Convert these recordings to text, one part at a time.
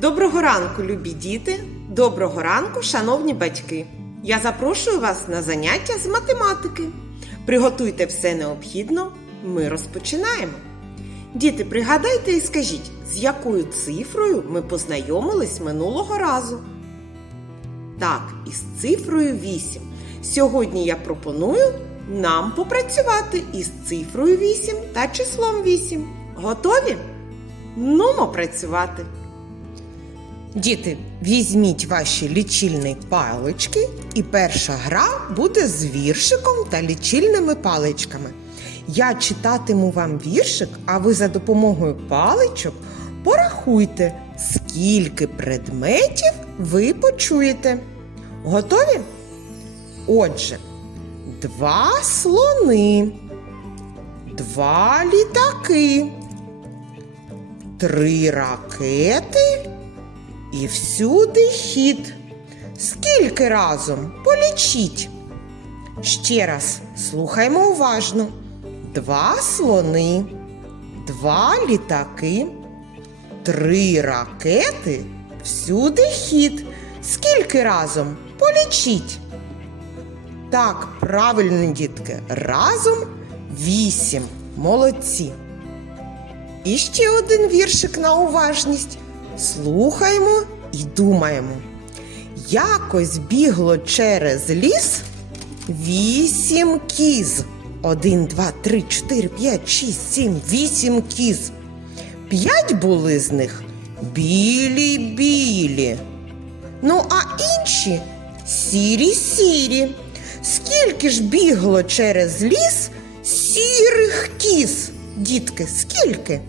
Доброго ранку, любі діти! Доброго ранку, шановні батьки! Я запрошую вас на заняття з математики. Приготуйте все необхідно, ми розпочинаємо. Діти, пригадайте і скажіть, з якою цифрою ми познайомились минулого разу? Так, із цифрою 8. Сьогодні я пропоную нам попрацювати із цифрою 8 та числом 8. Готові? Нумо працювати! Діти, візьміть ваші лічильні палички, і перша гра буде з віршиком та лічильними паличками. Я читатиму вам віршик, а ви за допомогою паличок порахуйте, скільки предметів ви почуєте. Готові? Отже, два слони, два літаки, три ракети. І всюди хід. Скільки разом? Полічіть. Ще раз слухаймо уважно. Два слони, два літаки, три ракети, всюди хід. Скільки разом? Полічіть. Так, правильно, дітки, разом вісім. Молодці. І ще один віршик на уважність. Слухаємо і думаємо. Якось бігло через ліс вісім кіз. Один, два, три, чотири, п'ять, шість, сім, вісім кіз. П'ять були з них білі-білі. Ну, а інші сірі-сірі. Скільки ж бігло через ліс сірих кіз? Дітки, скільки?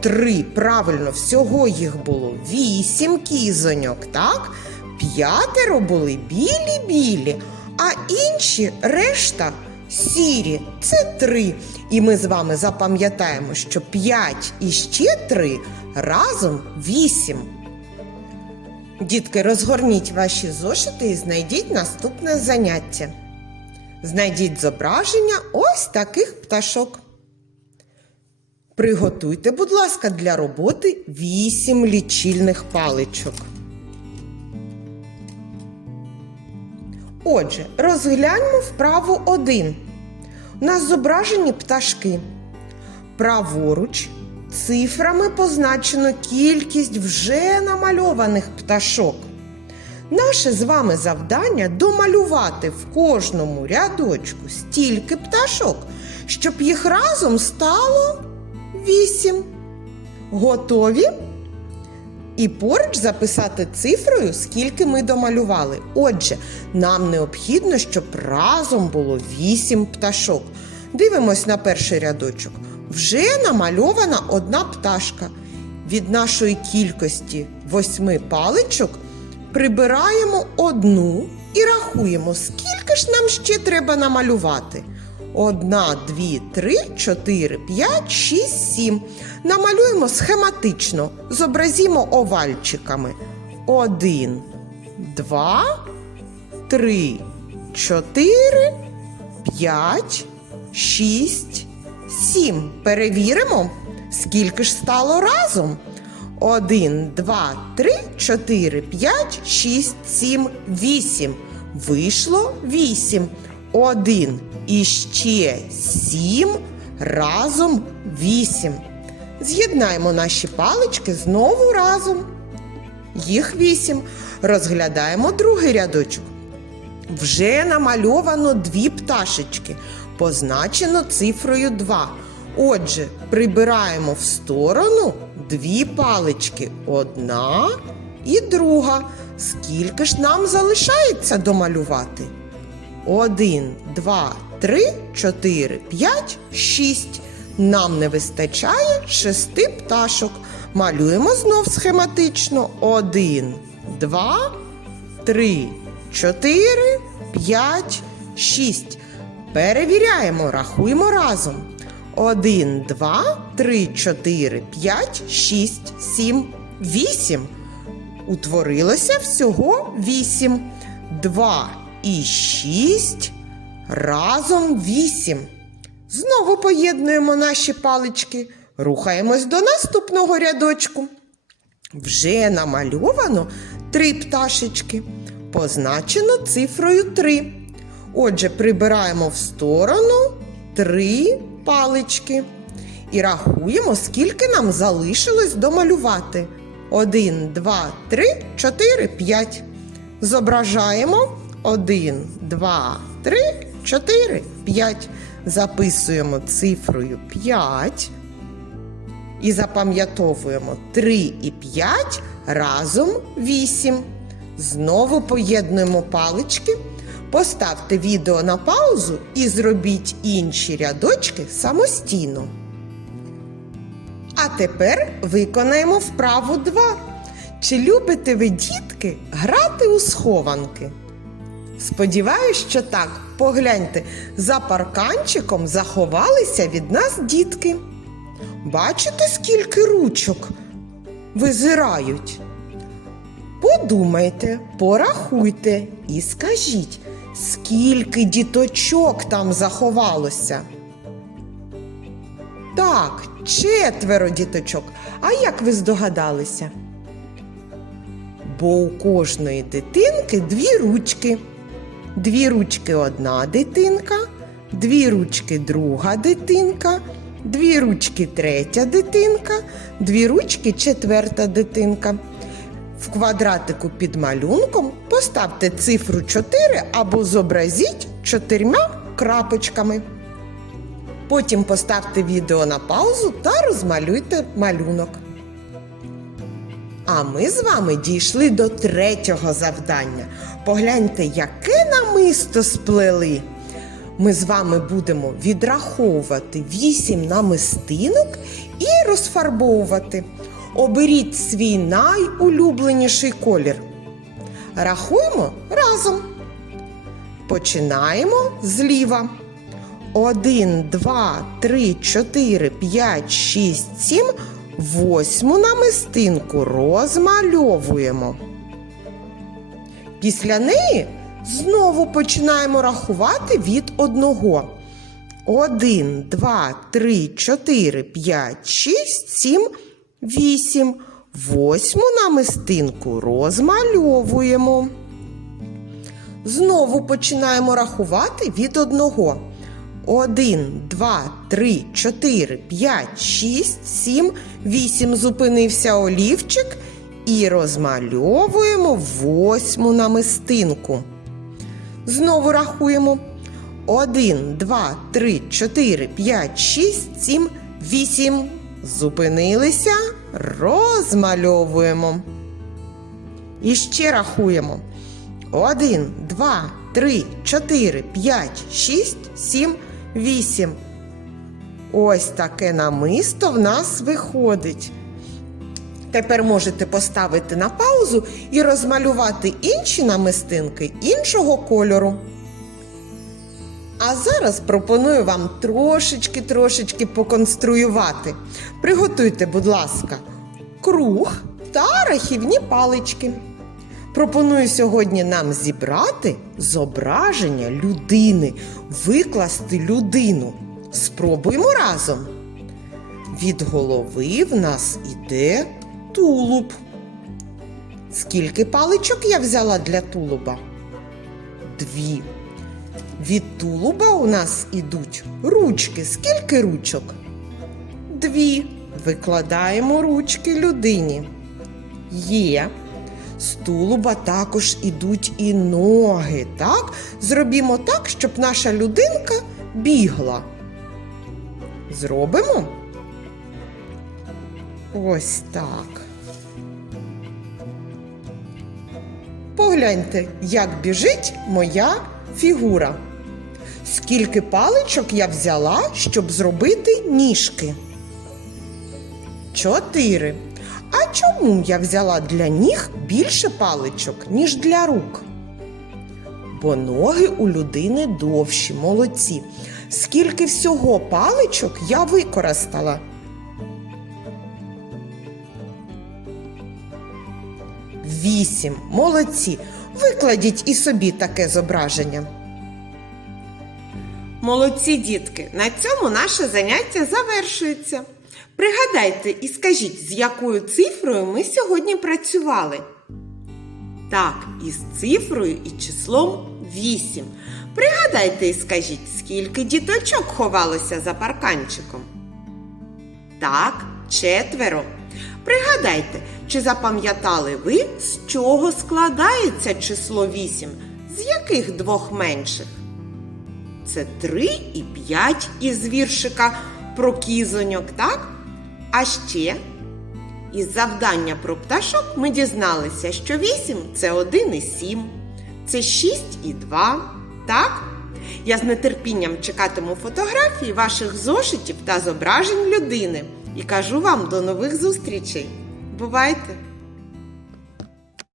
Три, правильно, всього їх було вісім кізоньок, так? П'ятеро були білі-білі, а інші решта сірі. Це три. І ми з вами запам'ятаємо, що п'ять і ще три разом вісім. Дітки, розгорніть ваші зошити і знайдіть наступне заняття. Знайдіть зображення ось таких пташок. Приготуйте, будь ласка, для роботи 8 лічильних паличок. Отже, розгляньмо вправу 1. У нас зображені пташки. Праворуч цифрами позначено кількість вже намальованих пташок. Наше з вами завдання домалювати в кожному рядочку стільки пташок, щоб їх разом стало вісім. Готові? І поруч записати цифрою, скільки ми домалювали. Отже, нам необхідно, щоб разом було вісім пташок. Дивимось на перший рядочок. Вже намальована одна пташка. Від нашої кількості восьми паличок прибираємо одну і рахуємо, скільки ж нам ще треба намалювати. Одна, дві, три, чотири, п'ять, шість, сім. Намалюємо схематично, зобразімо овальчиками. Один, два, три, чотири, п'ять, шість, сім. Перевіримо, скільки ж стало разом. Один, два, три, чотири, п'ять, шість, сім, вісім. Вийшло вісім. Один і ще сім разом вісім. З'єднаємо наші палички знову разом. Їх вісім. Розглядаємо другий рядочок. Вже намальовано дві пташечки, позначено цифрою 2. Отже, прибираємо в сторону дві палички. Одна і друга. Скільки ж нам залишається домалювати? Один, два, три, чотири, п'ять, шість. Нам не вистачає шести пташок. Малюємо знов схематично. Один, два, три, чотири, п'ять, шість. Перевіряємо, рахуємо разом. Один, два, три, чотири, п'ять, шість, сім, вісім. Утворилося всього вісім. Два і шість разом вісім. Знову поєднуємо наші палички, рухаємось до наступного рядочку. Вже намальовано три пташечки, позначено цифрою 3. Отже, прибираємо в сторону три палички і рахуємо, скільки нам залишилось домалювати. 1, 2, 3, 4, 5. Зображаємо 1, 2, 3, 4, 5. Записуємо цифрою 5 і запам'ятовуємо 3 і 5 разом 8. Знову поєднуємо палички. Поставте відео на паузу і зробіть інші рядочки самостійно. А тепер виконаємо вправу 2. Чи любите ви, дітки, грати у схованки? Сподіваюсь, що так. Погляньте, за парканчиком заховалися від нас дітки. Бачите, скільки ручок визирають? Подумайте, порахуйте і скажіть, скільки діточок там заховалося. Так, четверо діточок. А як ви здогадалися? Бо у кожної дитинки дві ручки. Дві ручки одна дитинка, дві ручки друга дитинка, дві ручки третя дитинка, дві ручки четверта дитинка. В квадратику під малюнком поставте цифру 4 або зобразіть чотирма крапочками. Потім поставте відео на паузу та розмалюйте малюнок. А ми з вами дійшли до третього завдання. Погляньте, яке намисто сплели. Ми з вами будемо відраховувати вісім намистинок і розфарбовувати. Оберіть свій найулюбленіший колір. Рахуємо разом. Починаємо зліва. 1, 2, 3, 4, 5, 6, 7. Восьму намистинку розмальовуємо. Після неї знову починаємо рахувати від одного. 1, 2, 3, 4, 5, 6, 7, 8. Восьму намистинку розмальовуємо. Знову починаємо рахувати від одного. 1, 2, 3, 4, 5, 6, 7, 8. Зупинився олівчик і розмальовуємо восьму намистинку. Знову рахуємо. 1, 2, 3, 4, 5, 6, 7, 8. Зупинилися, розмальовуємо. І ще рахуємо. 1, 2, 3, 4, 5, 6, 7, 8. Ось таке намисто в нас виходить. Тепер можете поставити на паузу і розмалювати інші намистинки іншого кольору. А зараз пропоную вам трошечки-трошечки поконструювати. Приготуйте, будь ласка, круг та рахівні палички. Пропоную сьогодні нам зібрати зображення людини, викласти людину. Спробуємо разом. Від голови в нас іде тулуб. Скільки паличок я взяла для тулуба? Дві. Від тулуба у нас ідуть ручки. Скільки ручок? Дві. Викладаємо ручки людині. Є. З тулуба також ідуть і ноги. Так? Зробімо так, щоб наша людинка бігла. Зробимо? Ось так. Погляньте, як біжить моя фігура. Скільки паличок я взяла, щоб зробити ніжки? Чотири. А чому я взяла для ніг більше паличок, ніж для рук? Бо ноги у людини довші, молодці. Скільки всього паличок я використала? Вісім. Молодці. Викладіть і собі таке зображення. Молодці дітки! На цьому наше заняття завершується. Пригадайте і скажіть, з якою цифрою ми сьогодні працювали? Так, із цифрою і числом 8. Пригадайте і скажіть, скільки діточок ховалося за парканчиком? Так, четверо. Пригадайте, чи запам'ятали ви, з чого складається число 8? З яких двох менших? Це 3 і 5 із віршика про кізоньок, так? А ще із завдання про пташок ми дізналися, що 8 це 1 і 7, це 6 і 2, так? Я з нетерпінням чекатиму фотографії ваших зошитів та зображень людини і кажу вам до нових зустрічей. Бувайте!